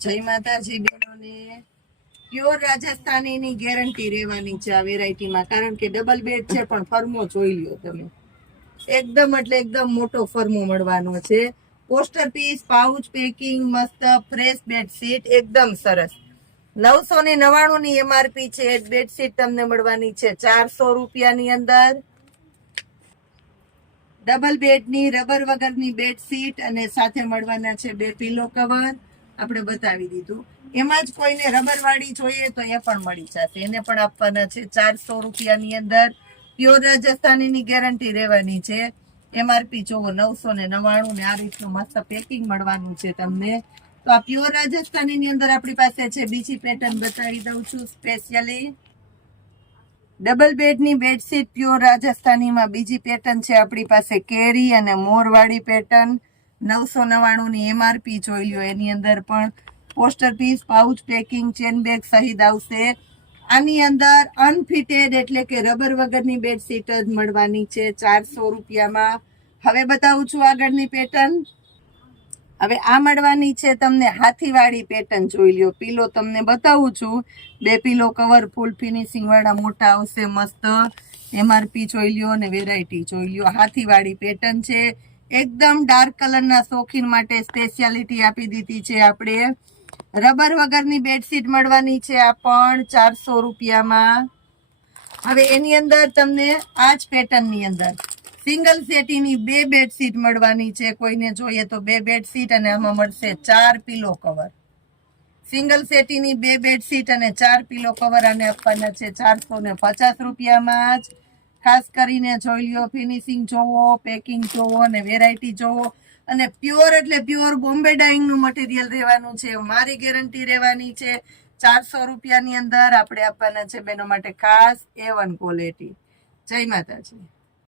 જય માતાજી બહેનોને. પ્યોર રાજસ્થાનીની ગેરંટી રહેવાની છે આ વેરાયટીમાં, કારણ કે ડબલ બેડ છે પણ ફર્મો જોઈ લ્યો તમે. એકદમ એટલે એકદમ મોટો ફર્મો મળવાનો છે. પોસ્ટર પીસ, પાઉચ પેકિંગ, મસ્ત ફ્રેશ બેડશીટ, એકદમ સરસ. 999 ની એમઆરપી છે. બેડશીટ તમને મળવાની છે 400 રૂપિયાની અંદર. ડબલ બેડની રબર વગરની બેડશીટ અને સાથે મળવાના છે 2 પિલો કવર. આપણે બતાવી દીધું. એમાં જ કોઈને રબર વાળી જોઈએ તો એ પણ મળી જશે, એને પણ આપવાના છે 400 રૂપિયાની અંદર. પ્યોર રાજસ્થાનીની ગેરંટી રહેવાની છે. એમઆરપી જોવો 999 ને આ રીતનું મસ્ત પેકિંગ મળવાનું છે તમને. તો આ પ્યોર રાજસ્થાનીની અંદર આપણી પાસે છે. બીજી પેટર્ન બતાવી દઉં છું સ્પેશિયલી. ડબલ બેડની બેડશીટ પ્યોર રાજસ્થાનીમાં બીજી પેટર્ન છે આપણી પાસે, કેરી અને મોરવાળી પેટર્ન. 999 ની એમઆરપી જોઈ લો. એની અંદર પણ poster piece, pouch packing, chain bag સહિત આવશે. આની અંદર અનફિટેડ એટલે કે રબર વગરની બેડશીટ જ મળવાની છે 400 રૂપિયામાં. હવે બતાવું છું આગળની પેટર્ન. હવે આ મળવાની છે તમને હાથીવાળી પેટર્ન. જોઈ લ્યો. પીલો તમને બતાવું છું. 2 પિલો કવર ફૂલ ફિનિશિંગ વાળા મોટા આવશે મસ્ત. એમઆરપી જોઈ લ્યો અને વેરાયટી જોઈ લ્યો. હાથીવાળી પેટર્ન છે. એકદમ ડાર્ક કલરના શોખીન માટે સ્પેશિયાલિટી આપી દીધી છે આપણે. રબર વગરની બેડશીટ મળવાની છે આ પણ 400 રૂપિયામાં. હવે એની અંદર તમને આ જ પેટર્નની અંદર સિંગલ સેટીની 2 બેડશીટ મળવાની છે. કોઈને જોઈએ તો 2 બેડશીટ અને આમાં મળશે 4 પિલો કવર. સિંગલ સેટીની 2 બેડશીટ અને 4 પિલો કવર આને આપવાના છે 450 રૂપિયામાં જ. ખાસ કરીને જોઈ લ્યો. ફિનિશિંગ જોવો, પેકિંગ જોવો અને વેરાયટી જોવો. અને પ્યોર એટલે પ્યોર બોમ્બે ડાઇંગનું મટીરિયલ રહેવાનું છે. મારી ગેરંટી રહેવાની છે. 400 રૂપિયાની અંદર આપણે આપવાના છે બહેનો માટે ખાસ A1 ક્વોલિટી. જય માતાજી.